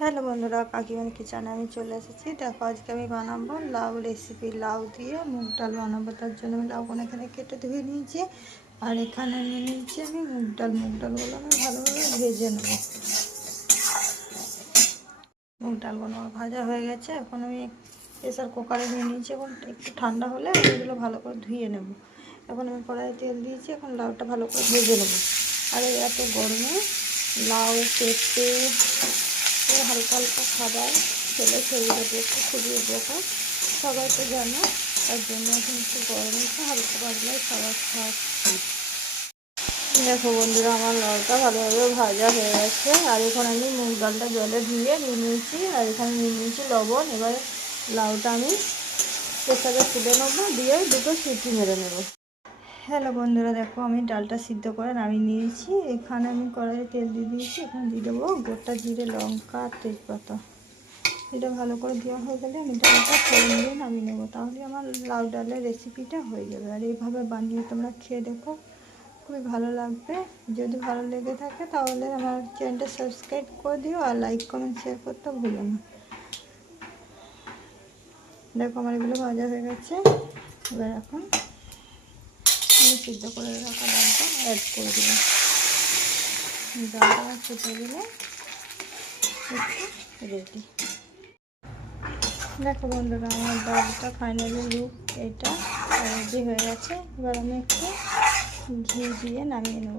Hello বন্ধুরা, কাকিমার কিচেনে আমি চলে এসেছি। দেখো আজকে আমি বানাবো লাউ রেসিপি। লাউ দিয়ে মুগ ডাল বানাবো। তার জন্য আমি লাউগুলো এখানে কেটে ধুয়ে নিয়েছি, আর এখানে নিয়ে নিয়েছি আমি মুগ ডালগুলো আমি ভালোভাবে ভেজে নেব। মুগ ডালগুলো আমার ভাজা হয়ে গেছে। এখন আমি প্রেসার কুকারে নিয়ে নিয়েছি। এখন একটু ঠান্ডা হলে আমি এগুলো ভালো করে ধুয়ে নেব। এখন আমি কড়াইয়ে তেল দিয়েছি। এখন লাউটা ভালো করে ভেজে নেবো। আর এই এত গরমে লাউ পেঁপে হালকা হালকা খাবার খেলে শরীরের পক্ষে খুবই উপকার। সবাই তো জানো, তার জন্য এখন একটু গরমে হালকা পাতলায় খাবার খাওয়া। দেখো বন্ধুরা, আমার লাউটা ভালোভাবে ভাজা হয়ে গেছে। আর এখানে আমি মুগ ডালটা জলে ধুয়ে নিয়ে নিয়েছি, আর এখানে নিয়ে নিয়েছি লবণ। এবার লাউটা আমি প্রেসারে তুলে নেবো, দিয়ে দুটো সিটি মেরে নেব। হ্যালো বন্ধুরা, দেখো আমি ডালটা সিদ্ধ করে নামিয়ে নিয়েছি। এখানে আমি কড়াইয়ে তেল দিয়ে দিয়েছি। এখানে দিয়ে দেবো গোটা জিরে, লঙ্কা আর তেজপাতা। এটা ভালো করে দেওয়া হয়ে গেলে আমি ডালটা ফোড়ন দিয়ে নামিয়ে নেবো। তাহলে আমার লাউ ডালের রেসিপিটা হয়ে যাবে। আর এইভাবে বানিয়ে তোমরা খেয়ে দেখো, খুবই ভালো লাগবে। যদি ভালো লেগে থাকে তাহলে আমার চ্যানেলটা সাবস্ক্রাইব করে দিও, আর লাইক কমেন্ট শেয়ার করতে ভুলো না। দেখো আমার এগুলো ভাজা হয়ে গেছে। এবার এখন আমি সিদ্ধ করে রাখা ডালটা অ্যাড করে দিলাম। ডালটা ফুটে গেলে রেডি। দেখো বন্ধুরা, আমার ডালটা ফাইনালি লুক এটা রেডি হয়ে গেছে। এবার আমি একটু ঘি দিয়ে নামিয়ে নেব।